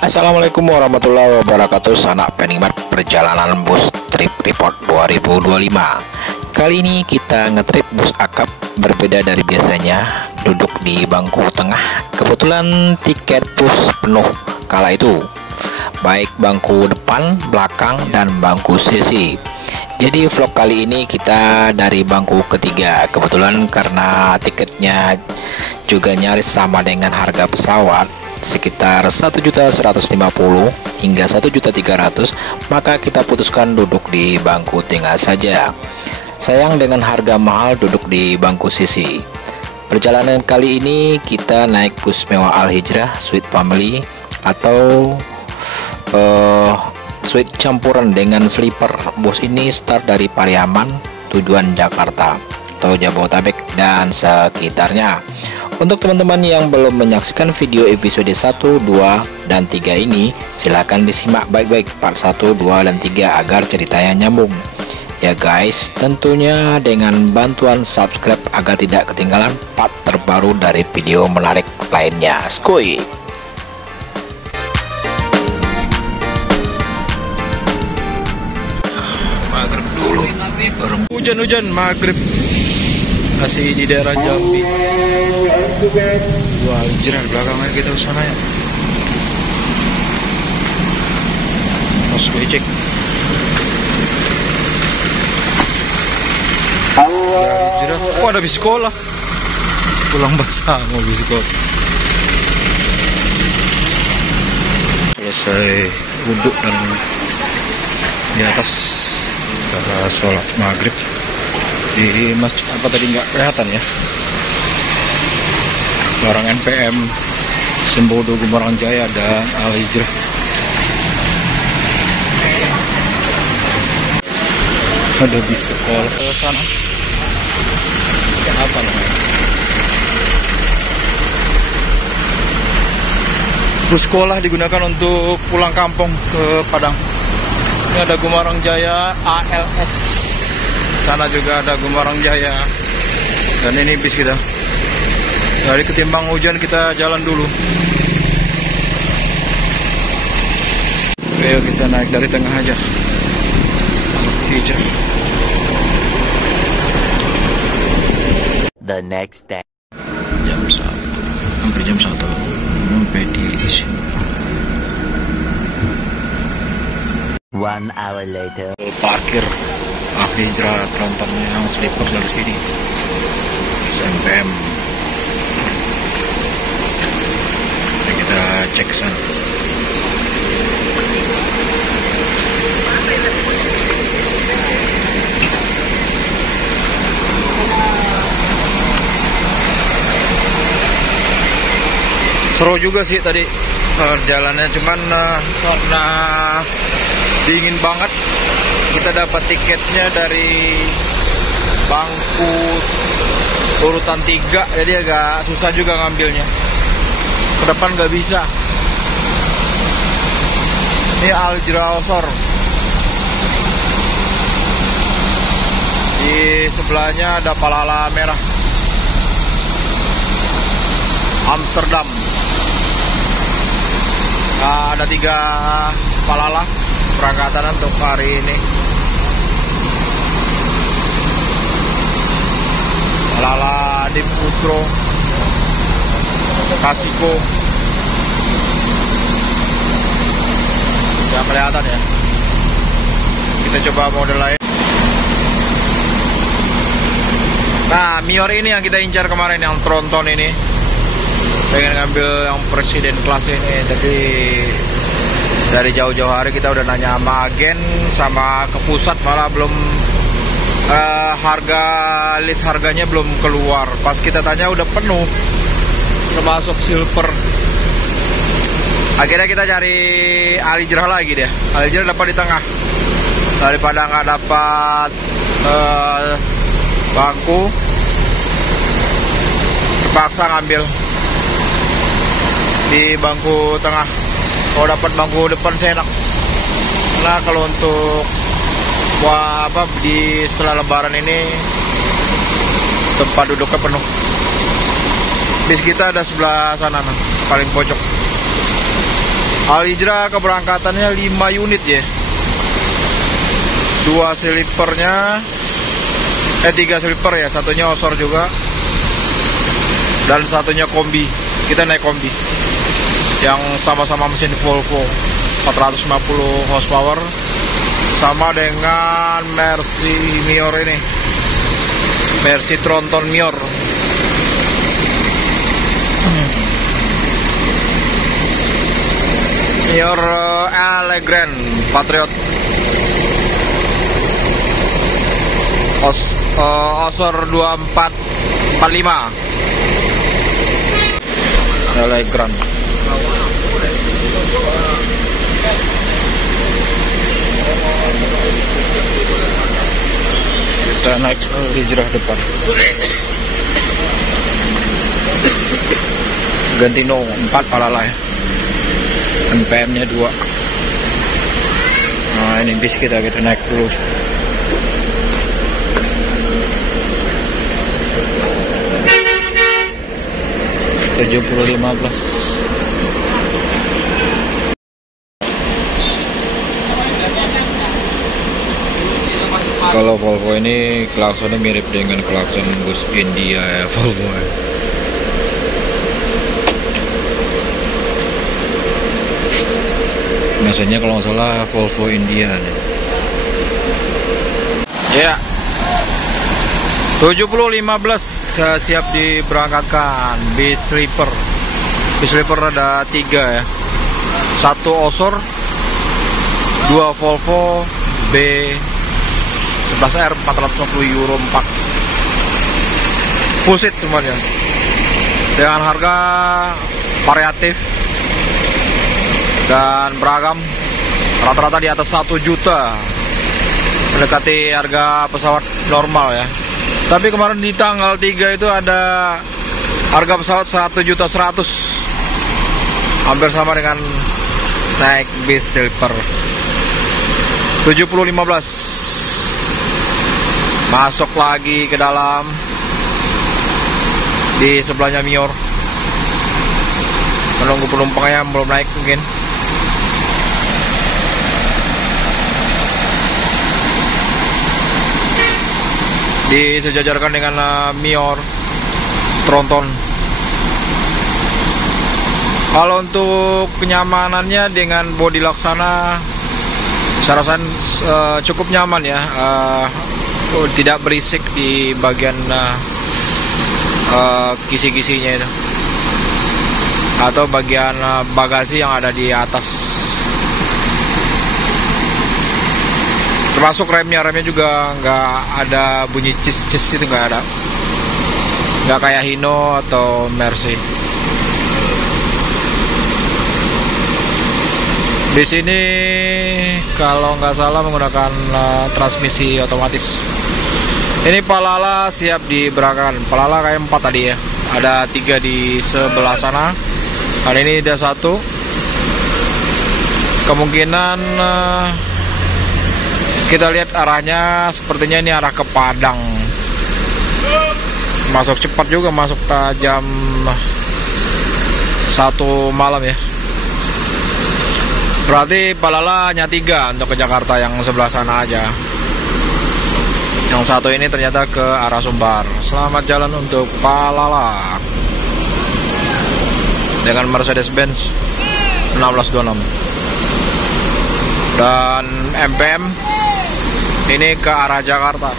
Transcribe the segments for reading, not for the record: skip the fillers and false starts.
Assalamualaikum warahmatullahi wabarakatuh, sanak penikmat perjalanan bus trip report 2025. Kali ini kita ngetrip bus akap berbeda dari biasanya, duduk di bangku tengah. Kebetulan tiket bus penuh kala itu, baik bangku depan, belakang, dan bangku sisi. Jadi vlog kali ini kita dari bangku ketiga. Kebetulan karena tiketnya juga nyaris sama dengan harga pesawat, sekitar 1.150.000 hingga 1.300.000, maka kita putuskan duduk di bangku tengah saja. Sayang dengan harga mahal duduk di bangku sisi. Perjalanan kali ini kita naik bus mewah Al Hijrah Suite Family atau suite campuran dengan sleeper. Bus ini start dari Pariaman, tujuan Jakarta atau Jabodetabek dan sekitarnya. Untuk teman-teman yang belum menyaksikan video episode 1, 2, dan 3 ini, silahkan disimak baik-baik part 1, 2, dan 3 agar ceritanya nyambung. Ya guys, tentunya dengan bantuan subscribe agar tidak ketinggalan part terbaru dari video menarik lainnya. Skoy! Maghrib dulu. Hujan-hujan maghrib. Masih di daerah Jambi. Wah, Hijrah belakangnya kita sana ya. Mas becek. Hijrah. Oh, ada bis sekolah. Pulang basah mau bis sekolah. Selesai wudhu dan di atas sholat maghrib di masjid apa tadi nggak kelihatan ya. Barang NPM Sembodo Gumarang Jaya dan Al Hijrah. Ada bis sekolah ke sana. Apa namanya? Bus sekolah digunakan untuk pulang kampung ke Padang. Ini ada Gumarang Jaya ALS. Sana juga ada Gumarang Jaya. Dan ini bis kita. Dari ketimbang hujan kita jalan dulu. Ayo kita naik dari tengah aja. Hijrah. The next day. Jam 1, hampir jam 1 sampai di sini. 1 hour later. Parkir Al Hijrah tronton yang sleeper dari sini. SMPM. Kita cek sana. Seru juga sih tadi perjalanannya, cuman karena dingin banget, kita dapat tiketnya dari bangku urutan 3, jadi agak susah juga ngambilnya. Ke depan nggak bisa. Ini Al Hijrah Osor. Di sebelahnya ada Palala Merah Amsterdam. Nah, ada 3 Palala perangkatan untuk hari ini. Palala Dim Putro, Kasiko. Yang kelihatan ya. Kita coba model lain. Nah, Mior ini yang kita incar kemarin, yang tronton ini. Pengen ngambil yang presiden kelas ini. Tapi dari jauh-jauh hari kita udah nanya sama agen, sama ke pusat, malah belum list harganya belum keluar. Pas kita tanya udah penuh, termasuk silver. Akhirnya kita cari Al Hijrah lagi deh. Al Hijrah dapat di tengah. Daripada nggak dapat bangku, terpaksa ngambil di bangku tengah. Kalau dapat bangku depan saya enak. Karena kalau untuk di setelah lebaran ini tempat duduknya penuh. Bis kita ada sebelah sana, paling pojok. Al Hijrah keberangkatannya 5 unit ya. 2 slipernya 3 slipper ya, satunya osor juga. Dan satunya kombi. Kita naik kombi yang sama-sama mesin Volvo 450 horsepower, sama dengan Mercy Mior ini, Mercy Tronton Mior. Mior Allegrand Patriot Osor 2445 Allegrand. Kita naik Hijrah depan. Gantino 4 Palala ya. NPM nya 2. Nah ini bis kita naik terus. Kalau Volvo ini klaksonnya mirip dengan klakson bus India ya, Volvo ya. Mesinnya kalau nggak salah Volvo India nih. Ya, 7015 siap diberangkatkan bis sleeper. Bis sleeper ada 3 ya. 1 Osor, 2 Volvo B11R 450 Euro 4. Full seat semuanya. Dengan harga variatif dan beragam, rata-rata di atas 1 juta, mendekati harga pesawat normal ya. Tapi kemarin di tanggal 3 itu ada harga pesawat 1.100.000, hampir sama dengan naik bis sleeper. 7015 masuk lagi ke dalam, di sebelahnya Mior, menunggu penumpangnya belum naik mungkin. Disejajarkan dengan Mior Tronton. Kalau untuk kenyamanannya dengan bodi laksana, saya rasa cukup nyaman ya. Tidak berisik di bagian kisi-kisinya itu, atau bagian bagasi yang ada di atas. Termasuk remnya juga nggak ada bunyi cis-cis, itu nggak ada. Nggak kayak Hino atau Mercy. Di sini kalau nggak salah menggunakan transmisi otomatis. Ini Palala siap diberangkatkan. Palala kayak 4 tadi ya. Ada 3 di sebelah sana. Dan ini ada 1. Kemungkinan kita lihat arahnya, sepertinya ini arah ke Padang. Masuk cepat juga, masuk jam 1 malam ya. Berarti Palala hanya 3 untuk ke Jakarta, yang sebelah sana aja. Yang 1 ini ternyata ke arah Sumbar. Selamat jalan untuk Palala dengan Mercedes-Benz 1626. Dan MPM ini ke arah Jakarta.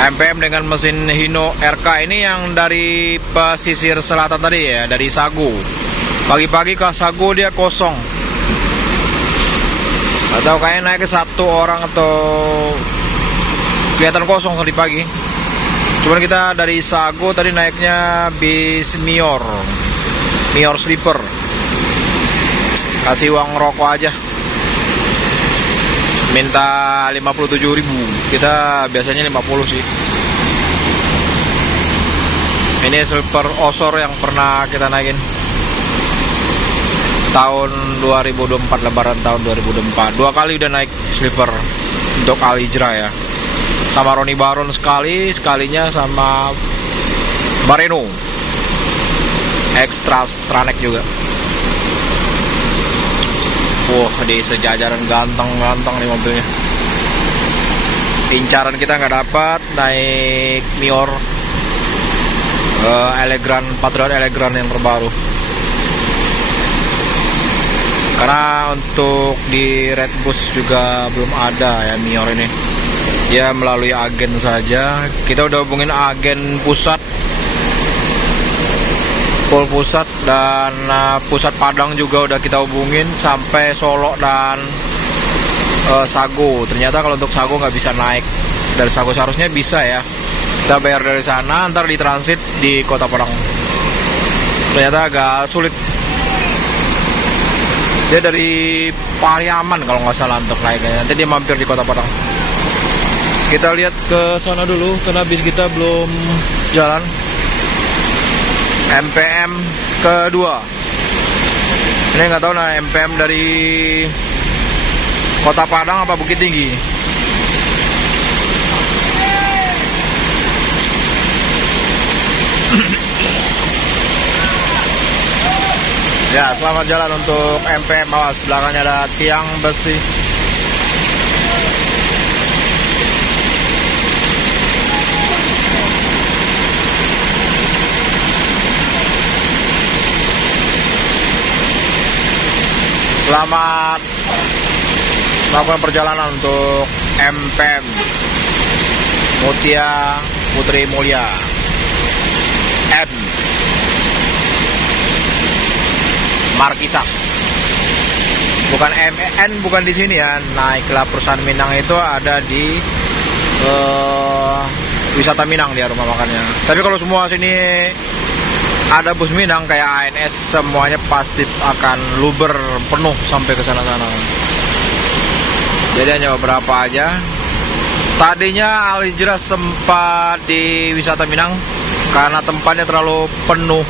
MPM dengan mesin Hino RK ini yang dari pesisir selatan tadi ya, dari Sagu. Pagi-pagi ke Sagu dia kosong. Atau kayaknya naik ke 1 orang atau kelihatan kosong tadi pagi. Cuman kita dari Sagu tadi naiknya bis Mior Sleeper. Kasih uang rokok aja, minta 57.000. Kita biasanya 50 sih. Ini sleeper Osor yang pernah kita naikin tahun 2024, lebaran tahun 2024. 2 kali udah naik sleeper untuk Al Hijrah ya. sama Ronnie Baron sekalinya sama Bareno Extra Stranek juga. Wah, di sejajaran ganteng-ganteng nih mobilnya. Incaran kita nggak dapat naik Mior Elegran, Patriot Elegran yang terbaru. Karena untuk di Redbus juga belum ada ya Mior ini. Ya melalui agen saja. Kita udah hubungin agen pusat, full pusat, dan pusat Padang juga udah kita hubungin sampai Solo dan Sago. Ternyata kalau untuk Sago nggak bisa naik. Dari Sago seharusnya bisa ya. Kita bayar dari sana, ntar ditransit di Kota Padang. Ternyata agak sulit. Dia dari Pariaman kalau nggak salah untuk naiknya. Nanti dia mampir di Kota Padang. Kita lihat ke sana dulu karena bis kita belum jalan. MPM kedua. Ini nggak tahu nah MPM dari Kota Padang apa Bukit Tinggi. Ya, selamat jalan untuk MPM. Awas, belakangnya ada tiang besi. Selamat melakukan perjalanan untuk MPM Mutia Putri Mulia M Markisa. Bukan MEN, bukan di sini ya. Naiklah perusahaan Minang itu ada di wisata Minang dia rumah makannya. Tapi kalau semua sini ada bus Minang kayak ANS, semuanya pasti akan luber penuh sampai ke sana-sana. Jadi hanya beberapa aja. Tadinya Al Hijrah sempat di wisata Minang karena tempatnya terlalu penuh,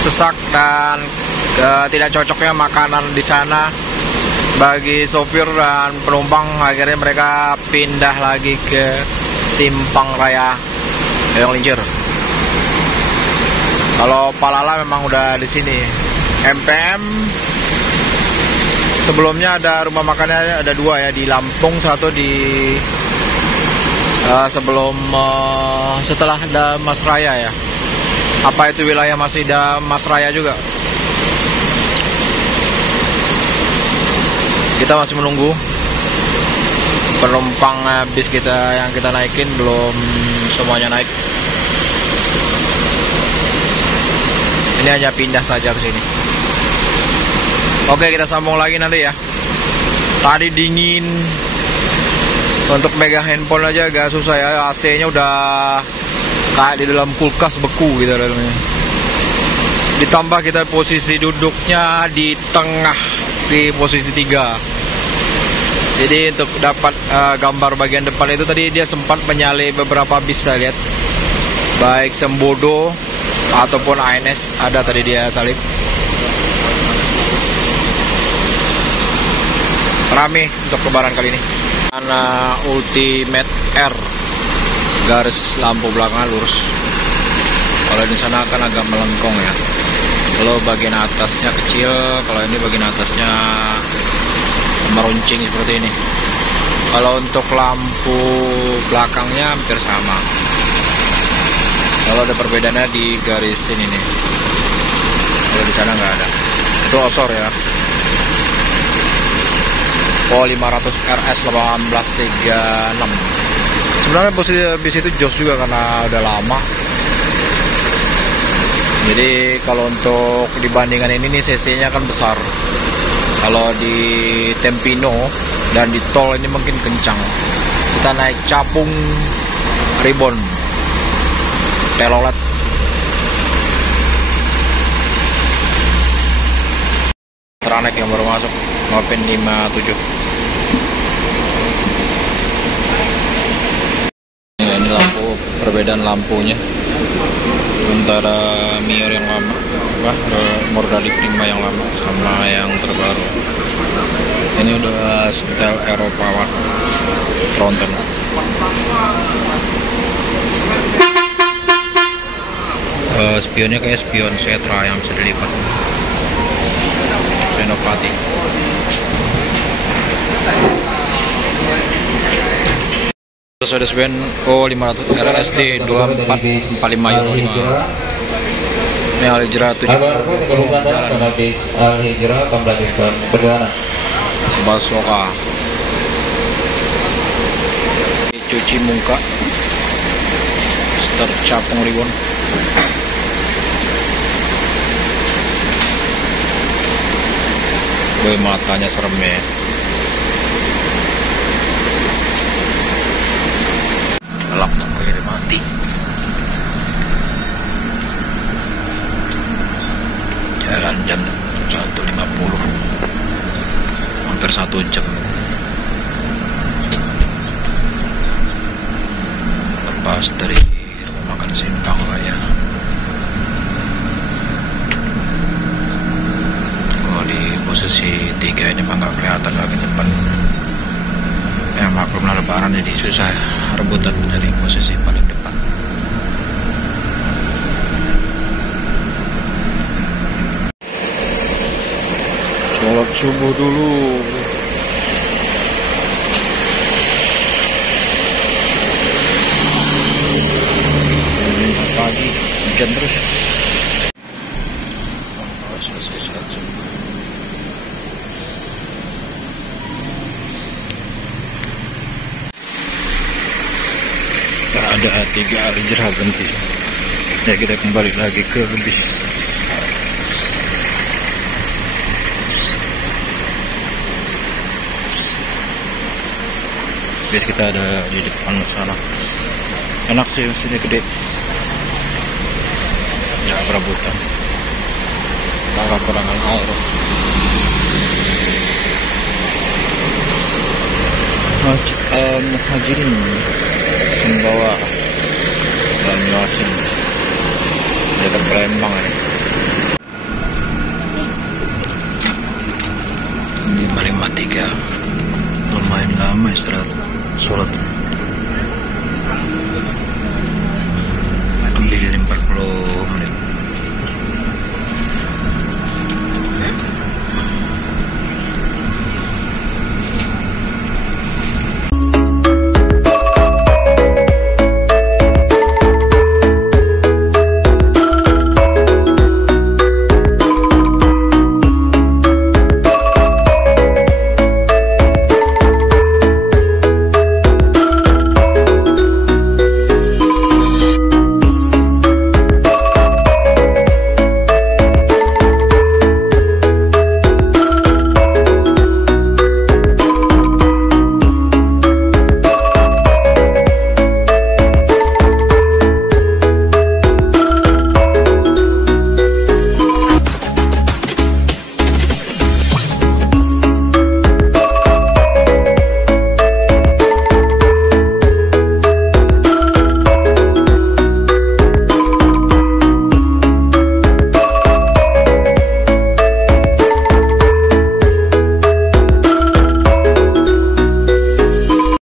sesak, dan tidak cocoknya makanan di sana bagi sopir dan penumpang. Akhirnya mereka pindah lagi ke Simpang Raya Leong Lincir. Kalau Palala memang udah di sini. MPM sebelumnya ada rumah makannya, ada dua ya, di Lampung, satu di setelah ada Mas Raya ya. Apa itu wilayah masih ada Mas Raya juga? Kita masih menunggu penumpang bis kita yang kita naikin, belum semuanya naik. Ini hanya pindah saja ke sini. Oke, kita sambung lagi nanti ya. Tadi dingin, untuk megang handphone aja agak susah ya. AC-nya udah kayak di dalam kulkas beku gitu dalamnya. Ditambah kita posisi duduknya di tengah, di posisi 3. Jadi untuk dapat gambar bagian depan itu tadi dia sempat menyalip beberapa bis, saya lihat. Baik Sembodo ataupun ANS ada tadi dia salib. Rame untuk lebaran kali ini. Karena Ultimate R, garis lampu belakangnya lurus. Kalau di sana kan agak melengkung ya. Kalau bagian atasnya kecil, kalau ini bagian atasnya meruncing seperti ini. Kalau untuk lampu belakangnya hampir sama. Kalau ada perbedaannya di garis ini nih. Kalau di sana nggak ada. Itu osor ya. Po 500 RS 1836. Sebenarnya bis itu jos juga karena udah lama. Jadi kalau untuk dibandingkan ini nih cc-nya kan besar. Kalau di Tempino dan di tol ini mungkin kencang. Kita naik Capung Ribon Telolet. Tranek yang baru masuk, Mopin 57. Ini lampu, perbedaan lampunya antara Mior yang lama, Mordalik 5 yang lama sama yang terbaru. Ini udah setel Eropa tronton. Spionnya kayak spion Setra yang bisa dilipat. Senopati. Terus ada spion 500 RSD 2445 euro 5. Ini Al-Hijrah 7 Al-Hijrah melanjutkan perjalanan. Basoka. Cuci muka. Start capung ribbon. Gue matanya serem ya. Gelap, akhirnya mati. Jalan jam 1.50, hampir 1 jam. Lepas dari rumah makan Simpang Raya. Kalau di posisi 3 ini mah nggak kelihatan lagi depan. Ya maklum lah lebaran, jadi susah rebutan dari posisi paling depan. Sholat subuh dulu. Pagi hujan terus. Selesai sholat subuh. Ada 3 Al-Hijrah berhenti. Ya kita kembali lagi ke bis. Bis kita ada di depan sana. Enak sih, sini gede. Ya berebutan. Agak kurangan air. Muhajirin Sumbawa dan Yasin dekat Palembang ini. 553 lumayan lama istirahat sholat.